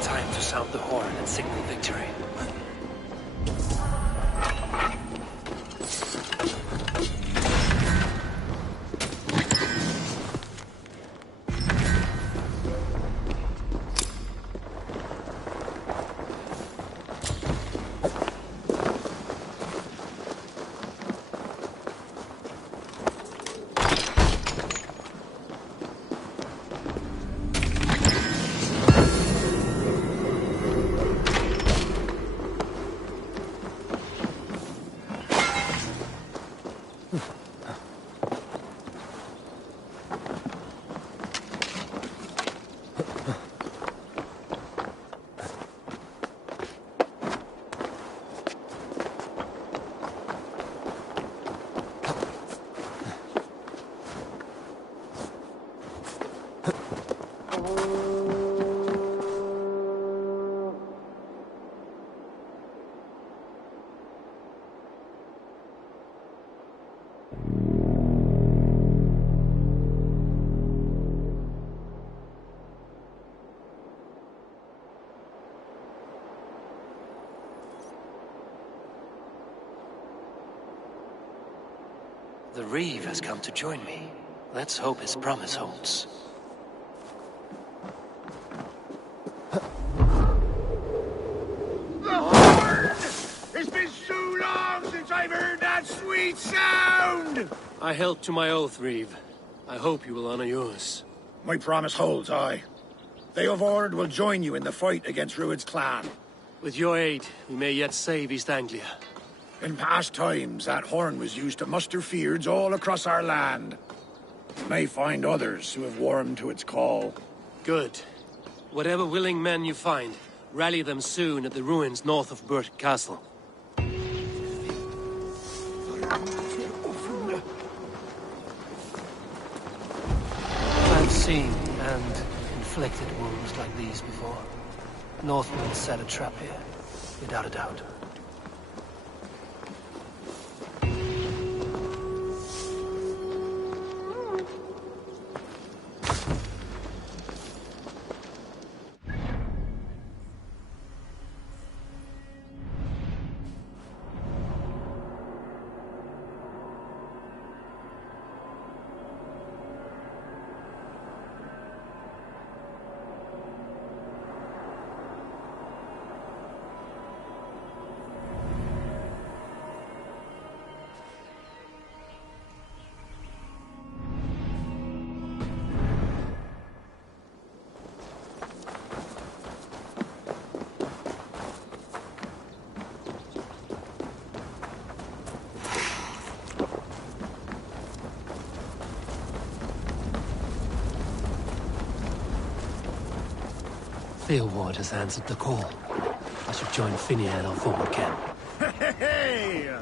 Time to sound the horn and signal victory. The Reeve has come to join me. Let's hope his promise holds. It's been so long since I've heard that sweet sound! I held to my oath, Reeve. I hope you will honor yours. My promise holds, aye. They of Ord will join you in the fight against Rued's clan. With your aid, we may yet save East Anglia. In past times, that horn was used to muster fyrds all across our land. You may find others who have warmed to its call. Good. Whatever willing men you find, rally them soon at the ruins north of Burt Castle. I've seen and inflicted wounds like these before. Northmen set a trap here, without a doubt. Theobald has answered the call. I should join Finney at our forward camp. Hey!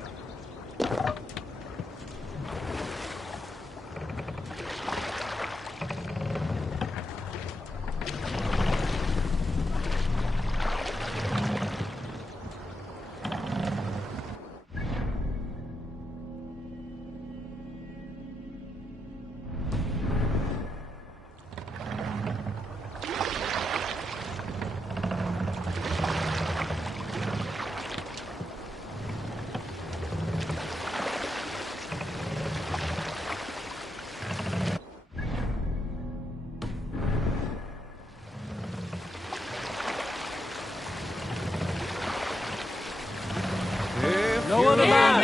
No other man!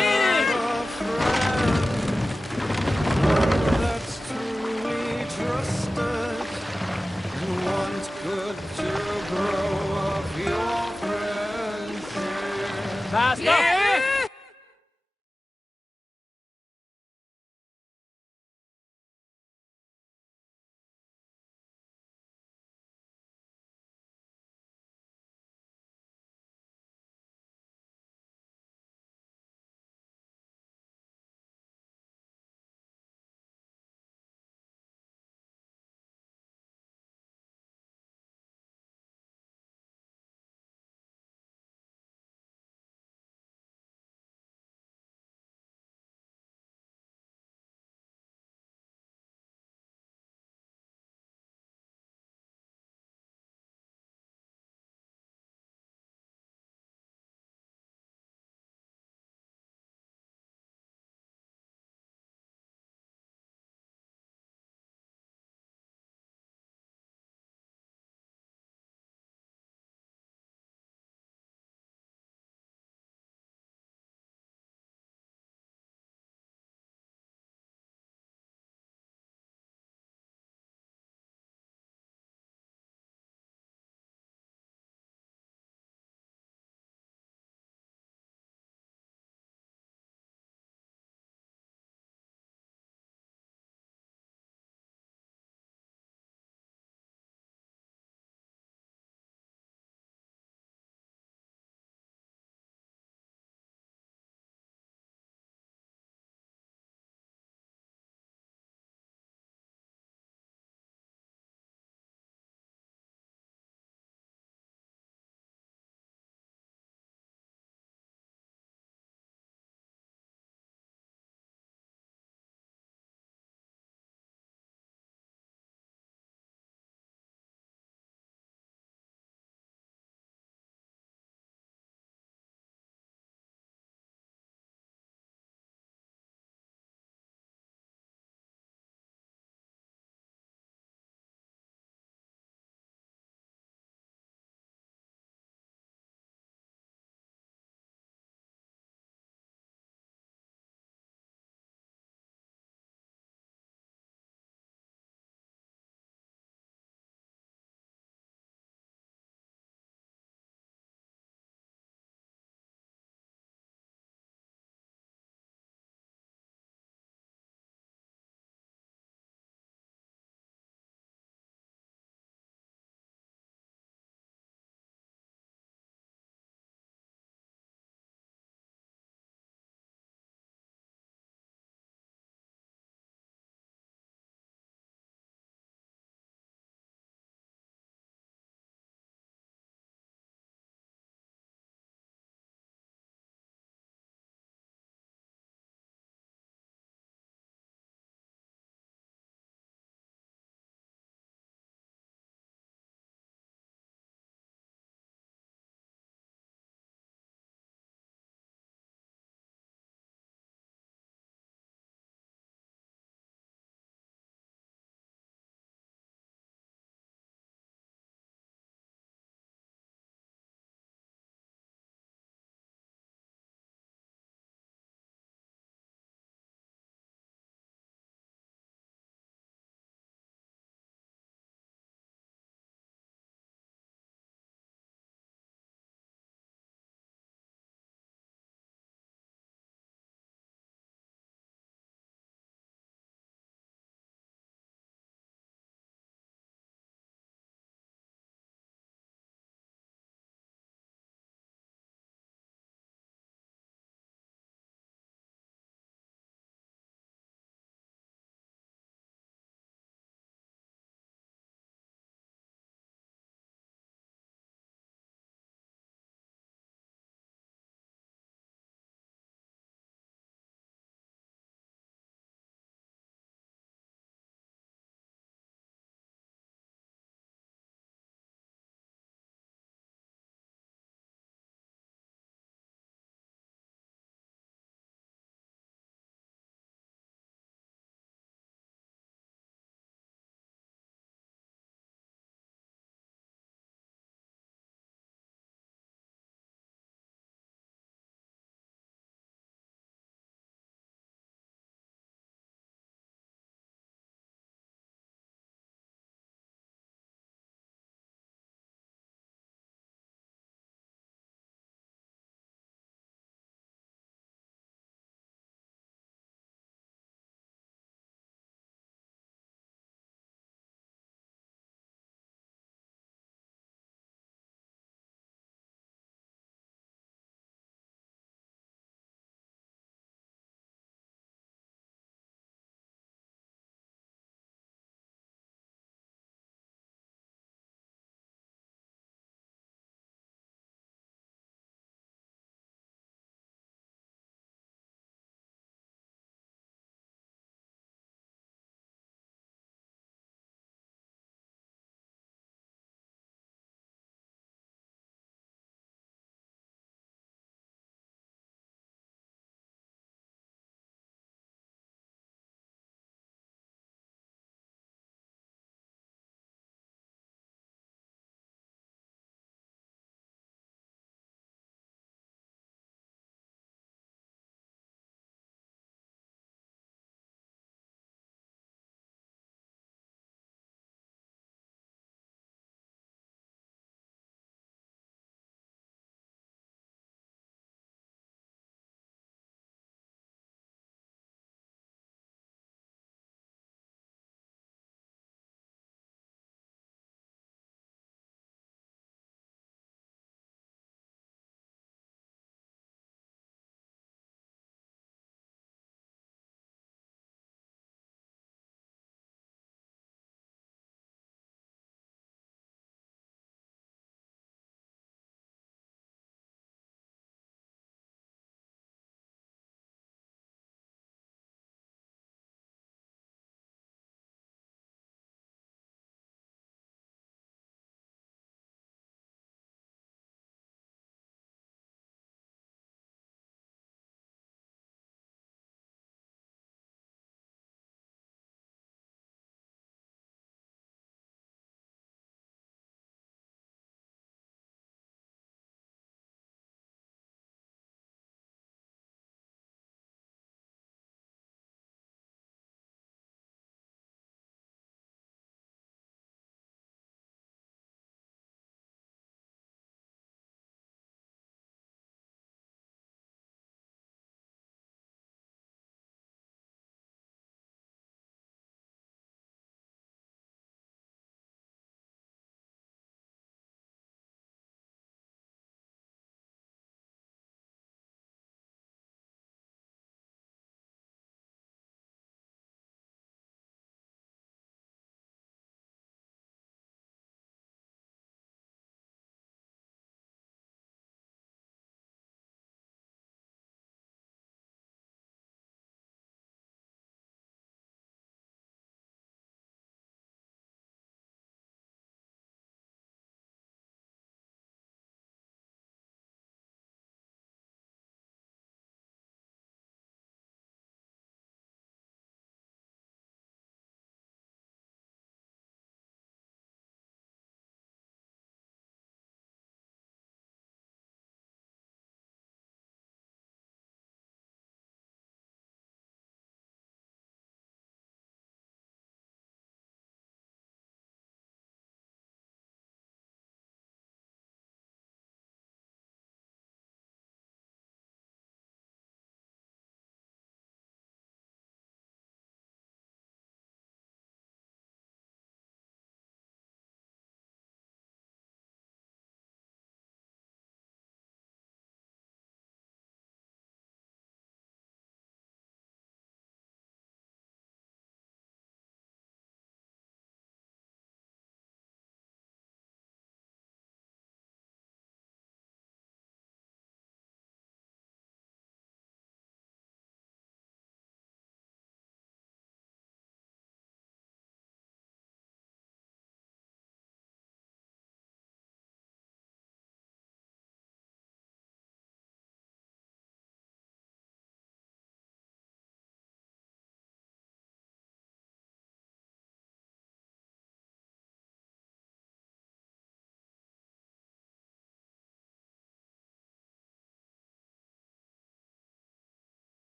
That's truly trusted and want good to grow up your friendship. Master!